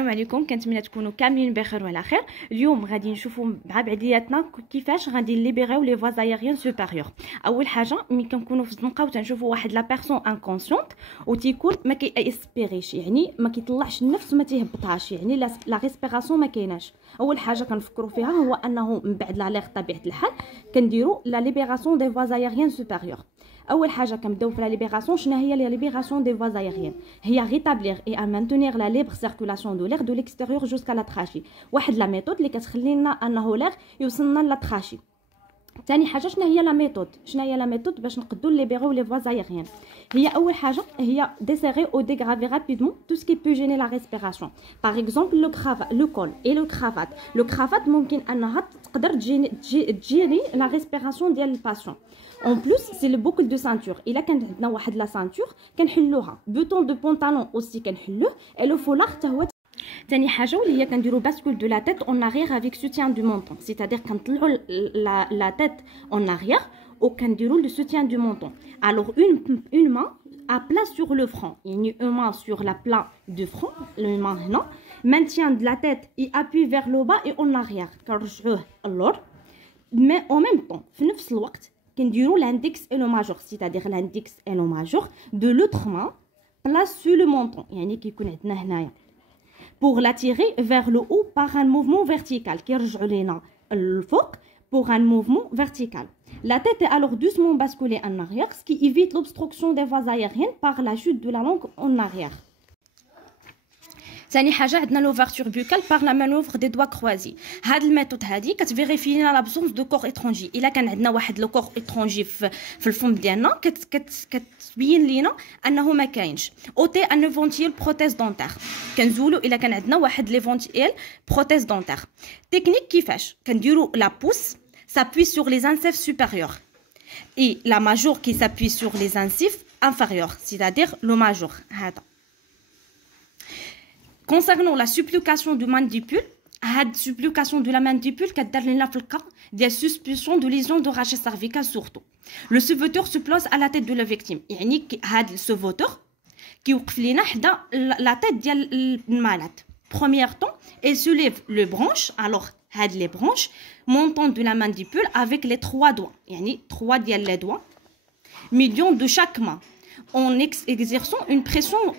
السلام عليكم، كنتمنى تكونوا كاملين بخير وعلى خير. اليوم غادي نشوفوا مع بعضياتنا كيفاش غادي نليبيريو لي فواز ايريان سوبيريور. اول حاجه ملي كنكونوا في الزنقه وتنشوفوا واحد لا بيرسون انكونسيونت وتيكون ما كيسبيريش، يعني ما كيطلعش النفس وما تيهبطهاش، يعني لا ريسبيراسيون ما كايناش. اول حاجه كنفكروا فيها هو انه من بعد لا طبيعه الحال كنديروا لا ليبيراسيون دي فواز ايريان سوبيريور. اول حاجه كنبداو في لا ليبيراسيون. شنو هي لا ليبيراسيون دي فواز ايريان؟ هي ريتابلير اي ا مانتونير لا ليبر سيركولاسيون دو لير دو ليكستيريور جوسكا لا تراشي. واحد لا ميثود اللي كتخلينا انه لير يوصلنا لا تراشي. ثاني حاجه شنو هي لا ميثود؟ شنو هي لا ميثود باش نقدروا ليبيريو لي فواز ايريان؟ هي اول حاجه هي ديسيري او ديغرافي رابيدمون تو سكي بو جيني لا ريسبيراسيون. باغ اكزومبل لو كرافات، لو كول اي لو كرافات. لو كرافات ممكن انها تقدر تجيري لا ريسبيراسيون ديال الباسيون. En plus, c'est le boucle de ceinture. Il a quand on a la ceinture, كنحلوها. Bouton de pantalon aussi كنحلوه. Et le foulard حتى هو. ثاني حاجه اللي هي كنديروا bascule de la tête en arrière avec soutien du menton. C'est-à-dire كنطلعوا la tête en arrière ou كنديروا le soutien du menton. Alors une main à plat sur le front. يعني une main sur la plat du front, le main هنا. Maintien de la tête et appui vers le bas et en arrière. كنرجعوه اللور. Mais en même temps, في نفس الوقت كنديروا l'index et le majeur, c'est-à-dire l'index et le majeur de l'autre main place sur le menton. يعني كيكون عندنا هنايا pour l'attirer vers le haut par un mouvement vertical كيرجعوا لينا الفوق pour un mouvement vertical. La tête est alors doucement basculée en arrière, ce qui évite l'obstruction des voies aériennes par la chute de la langue en arrière. ثاني حاجه عندنا لوفرتور بوكال باغ لا مانوفر دي دوا كروازي. هاد الميثود هادي كتفيريفي لنا لابسونس دو كور اترونجي. الا كان عندنا واحد لو كور اترونجي في الفم ديالنا كتبين لينا انه ما كاينش. اوتي ان فونتيل بروتيز دونتير كنزولو الا كان عندنا واحد لي فونتيل بروتيز دونتير. تكنيك كيفاش كنديرو لا بوس s'appuie sur les incisives supérieures et la majeure qui s'appuie sur les incisives inférieures, c'est-à-dire le majeur. هذا concernant la supplication du mandibule, cette supplication de la mandibule كدار لنا في الكا ديال suspicion de lésion de rachis cervical surtout. Le sauveteur se place à la tête de la victime. يعني هاد السوفوتور كيوقف لينا حدا لا تيت ديال المالات. Premier temps, elle soulève le branche. Alors هاد les branches montant de la mandibule avec les trois doigts. يعني 3 ديال les doigts median de chaque main en exerçant une pression.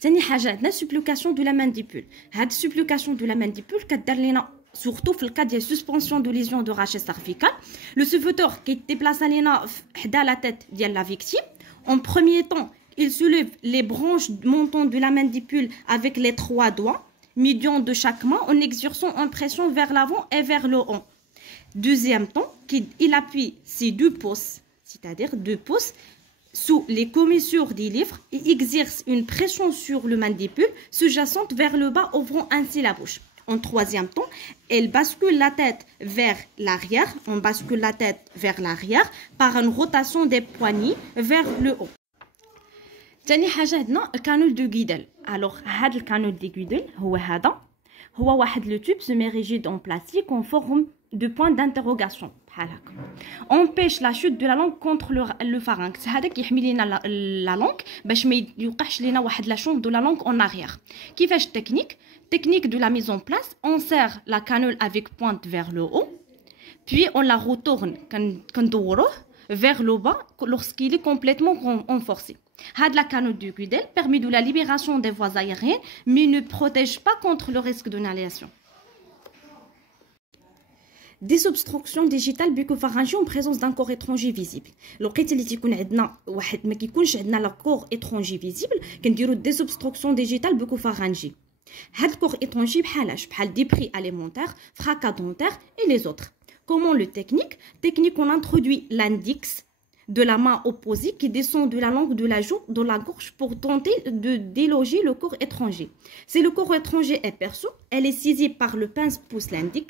ثاني حاجه عندنا سوبلوكاسيون دو لا مانديبول. هاد سوبلوكاسيون دو لا مانديبول كدار لينا سورتو في الكا ديال سسبونسيون دو ليزيون دو راشي سيرفيكال. لو سوفوتور كيديبلاصا لينا حدا لا تيت ديال لا فيكتيم. اون بروميير طون il soulève les branches montant de la mandibule avec les 3 doigts médian de chaque main en exerçant une pression vers l'avant et vers le haut. Deuxième temps, il appuie ses 2 pouces, c'est-à-dire 2 pouces sous les commissures des livres et exerce une pression sur le mandibule sous-jacente vers le bas, ouvrant ainsi la bouche. En troisième temps, elle bascule la tête vers l'arrière. On bascule la tête vers l'arrière par une rotation des poignets vers le haut. ثاني حاجه عندنا الكانول دو غيدل. الوغ هذا الكانول دو غيدل هو واحد لو تيوب سيمي ريجيد اون بلاستيك اون فورم دو بوين دانتيروغاسيون بحال هكا. امبيش لا شوت دو لا لونغ كونتر لو فارنكس. هذا كيحمي لينا لا لونغ باش ما يوقعش لينا واحد لا شونط دو لا لونغ اون اريير. كيفاش التكنيك؟ تكنيك دو لا ميزون بلاس. اون سير لا كانول افيك بوينت فير لو او puis on la retourne كندوروه vers le bas lorsqu'il est complètement renforcé. La canule du Guidel permet de la libération des voies aériennes, mais ne protège pas contre le risque d'inhalation. Des obstructions digitales bucco-pharyngiales en présence d'un corps étranger visible. لوقيت اللي تيكون عندنا واحد ما كيكونش عندنا لا كور étranger visible كنديروا des obstructions digitales bucco-pharyngiales. هاد الكور étranger بحال débris alimentaires, fracas dentaires et les autres. Comment le technique, on introduit l'index de la main opposée qui descend de la langue de la joue de la gorge pour tenter de déloger le corps étranger. Si le corps étranger est perçu, elle est saisie par le pince-pouce l'index,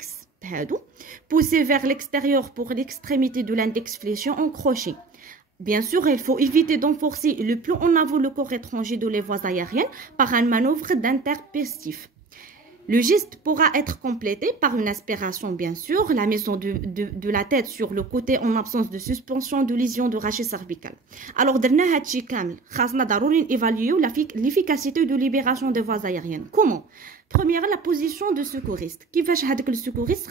poussée vers l'extérieur pour l'extrémité de l'index fléchée en crochet. Bien sûr, il faut éviter d'enforcer le plus en avant le corps étranger de les voies aériennes par une manœuvre d'interpestif. Le geste pourra être complété par une aspiration, bien sûr, la mise de la tête sur le côté en absence de suspension de lésion de rachis cervical. Alors, درنا هادشي كامل خاصنا ضروري évaluer l'efficacité de libération des voies aériennes. Comment? Première, la position de secouriste. كيفاش هذاك السكوريست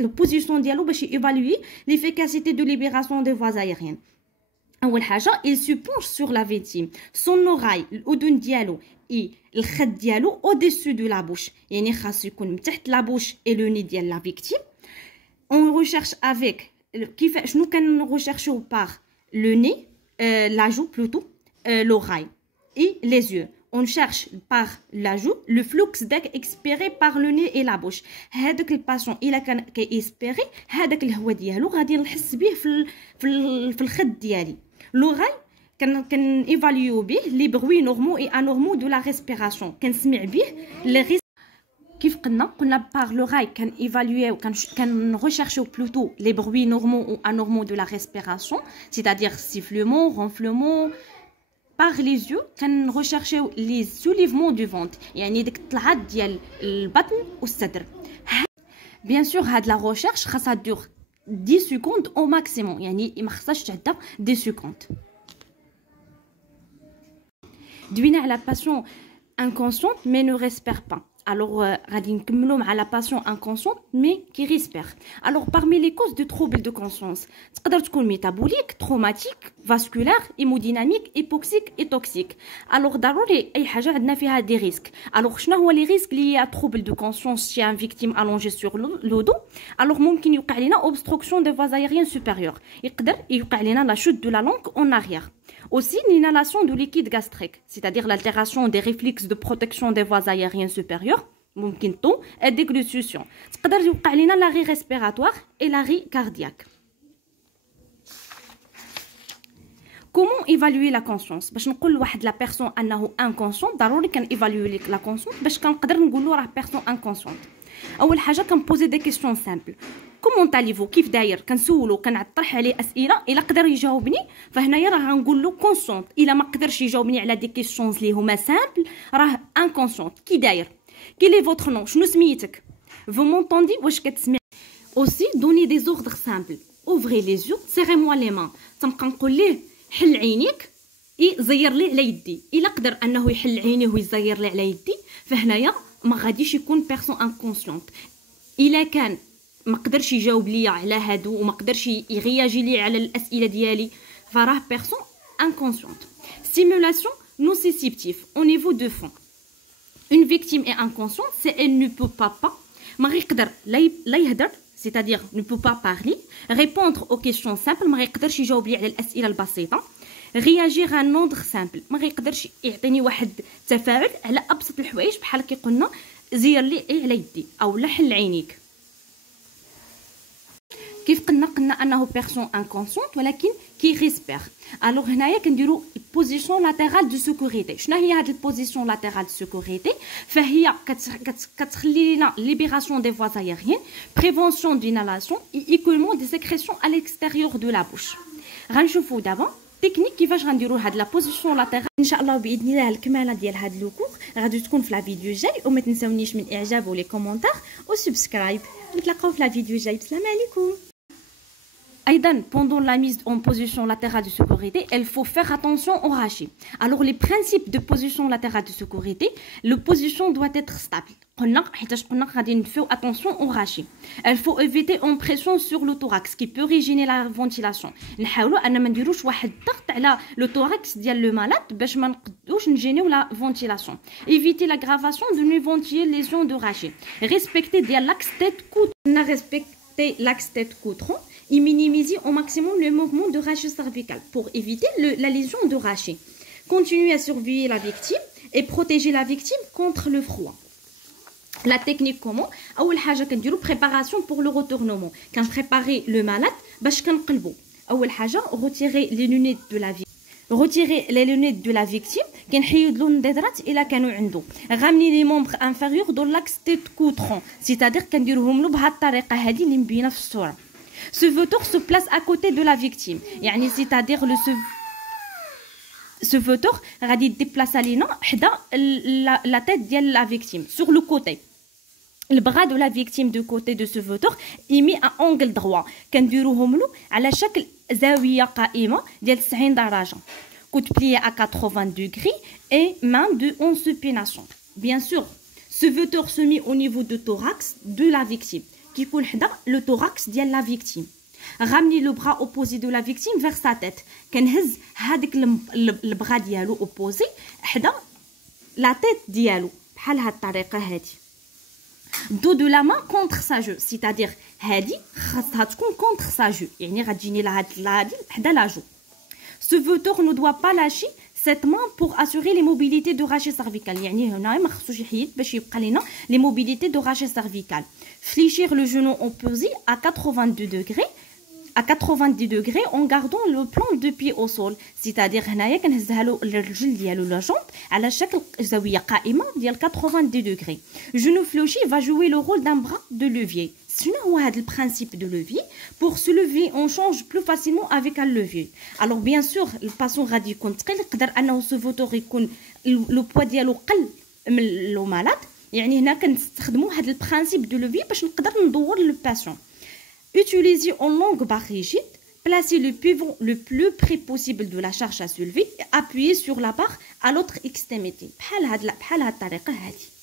la position ديالو باش évaluer l'efficacité de libération des voies aériennes. أول حاجة il se penche sur la victime, son oreille, الأذن ديالو et الخد ديالو au-dessus de la bouche. يعني خاص يكون من تحت la bouche et le nez ديال la victime. On recherche avec كيف شنو كنريشيرشيو par le nez, la joue plutôt, l'oreille et les yeux. On cherche par la joue le flux d'air expiré par le nez et la bouche. هذاك الباسيون الا كان كيسبيري هذاك الهواء ديالو غادي نحس به في الخد ديالي. لوغاي كان ايفاليو به لي بروي نورمو اي انورمو دو لا ريسبيراسيون كنسمع به لي ريس كيف قلنا باغ لوغاي كان ايفاليو كان ريشيرشيو بلوتو لي بروي نورمو او انورمو دو لا ريسبيراسيون سيتادير سيفلومون رونفلومون. Par les yeux, كان rechercher les soulèvements du ventre. يعني ديك الطلعات ديال البطن والصدر. Bien sûr, هاد la recherche خاصها dure 10 secondes au maximum. يعني ما خصهاش تعدى 10 secondes. دوينا على patient inconsciente mais ne respire pas. Alors, غادي نكملوا مع la patient inconsciente mais qui respire. Alors, parmi les causes de troubles de conscience, تقدر تكون métabolique, traumatique, vasculaire, hémodynamique, hypoxique et toxique. Alors, ضروري أي حاجة عندنا فيها des risques. Alors, شنو هو les risques liés à troubles de conscience chez un victime allongé sur le dos? Alors, ممكن يوقع لنا obstruction des voies aériennes supérieures. يقدر يوقع لنا la chute de la langue en arrière. Aussi, l'inhalation de liquide gastrique, c'est-à-dire l'altération des réflexes de protection des voies aériennes supérieures, ممكن طو et déglution. تقدر يوقع لنا l'arrêt respiratoire et l'arrêt cardiaque. Comment évaluer la conscience? باش نقول لواحد لا بيرسون انه inconscient ضروري كان ايفالوي لك لا كونسونس باش كنقدر نقول له راه بيرسون inconscient. اول حاجه كنبوزي دي كيسيون سامبل. كومون تاليفو كيف داير كنسولو كنطرح عليه اسئله الا قدر يجاوبني فهنايا راه غنقول له كونسونت. الا ما قدرش يجاوبني على دي كيسيونز اللي هما سامبل راه انكونسونت. كي داير كي لي فوتر نو شنو سميتك فو مونطوندي واش كتسمع. اوسي دوني دي زوردر سامبل. اوفري لي زيو سيري موا لي مان. تنبقى نقول ليه حل عينيك زير ليه على يدي. الا قدر انه يحل عينيه ويزير ليه على يدي فهنايا ما غاديش يكون بيرسون انكونسيونت. الا كان ما قدرش يجاوب ليا على هادو وما قدرش يغياجي لي على الاسئله ديالي فراه بيرسون انكونسيونت. Stimulation nociceptive au niveau de fond. Une victime est inconsciente si elle ne peut pas ما غيقدر لا يهدر c'est-à-dire ne peut pas parler, répondre aux questions simples ما غيقدرش يجاوب لي على الاسئله البسيطه, réagir à un ordre simple ما غيقدرش يعطيني واحد تفاعل على ابسط الحوايج بحال كي قلنا زير لي على يدي او لا حل عينيك. كيف قلنا انه بيرسون انكونسيونت ولكن كي ريسبير. الوغ هنايا كنديروا بوزيسيون لاتيرال دو سيكوريتي. شنو هي هاد البوزيسيون لاتيرال دو سيكوريتي؟ فهي كتخلي لنا ليبراسيون دي فواز ايريين, بريفونسيون دينالاسيون اي ايكولمون دي سيكريسيون ا ليكستيريور دو لا بوش. غنشوفوا دابا تكنيك كيفاش غنديروا هاد لا بوزيسيون لاتيرال. ان شاء الله باذن الله الكماله ديال هاد لو كور غادي تكون في لا فيديو الجاي, وما تنساونيش من اعجاب ولي كومونتير وسبسكرايب. نتلاقاو في لا فيديو الجاي. السلام عليكم. Aidan, pendant la mise en position latérale de sécurité, il faut faire attention au rachis. Alors, les principes de position latérale de sécurité, la position doit être stable. Attention au rachis. Il faut éviter une pression sur le thorax qui peut régénérer la ventilation. نحاولوا أن ما نديروش واحد الضغط على le thorax ديال le malade باش ما نقدروش نجينيو la ventilation. Éviter l'aggravation de l'éventuelle lésion de rachis. Respecter ديال l'axe tête-coude. Respecter l'axe tête-coude et minimiser au maximum le mouvement de rachis cervical pour éviter la lésion de rachis. Continuer à surveiller la victime et protéger la victime contre le froid. La technique comment? أول حاجة كنديرو préparation pour le retournement. كنبريباري le malade باش كنقلبو. أول حاجة retirer les lunettes de la victime. Retirer les lunettes de la victime. كنحيد له النظارات إلا كانوا عنده. Ramener les membres inférieurs dans l'axe tête-cou-tronc. C'est-à-dire كنديروهم له بهاد الطريقة هذه اللي مبينة في الصورة. Ce vautour se place à côté de la victime. يعني c'est-à-dire ce vautour غادي يديبلاصا لينا حدا la tête ديال la victime sur le côté. le bras de la victime de côté de ce sauveteur est mis à angle droit كنديروهم له على شكل زاويه قائمه ديال 90 درجه كنت plié à 80 degrés et main de en supination. Bien sûr, ce sauveteur se met au niveau du thorax de la victime qui يكون حدا le thorax ديال la victime. Ramenez le bras opposé de la victime vers sa tête. كنهز هذاك البغا ديالو opposé حدا la tête ديالو بحال هاد الطريقه هذه. dos de la main contre sa joue, c'est-à-dire هادي خاصها تكون contre sa joue, يعني غتجيني لهاد حدا لا جو. Ce sauveteur ne doit pas lâcher cette main pour assurer les mobilités de rachis cervical. يعني هنا ما خصوش يحيد باش يبقى لنا les mobilités de rachis cervical. Fléchir le genou opposé à 90 degrés en gardant le plan de pied au sol, c'est-à-dire هنايا كنهزها له الرجل ديالو لا جونط على شكل زاويه قائمه ديال 90 degrés. Genou fléchi va jouer le rôle d'un bras de levier. شنو هو هذا البرانسيب دو levier? Pour se lever on change plus facilement avec un levier. Alors bien sûr الباسون غادي يكون ثقيل يقدر انه سوفوتور يكون لو بوا ديالو قل من لو مالاد, يعني هنا كنستخدموا هذا البرانسيب دو levier باش نقدر ندور لو باسون. Utilisez en longue barre rigide, placez le pivot le plus près possible de la charge à soulever et appuyez sur la barre à l'autre extrémité. بحال هاد الطريقة هذه.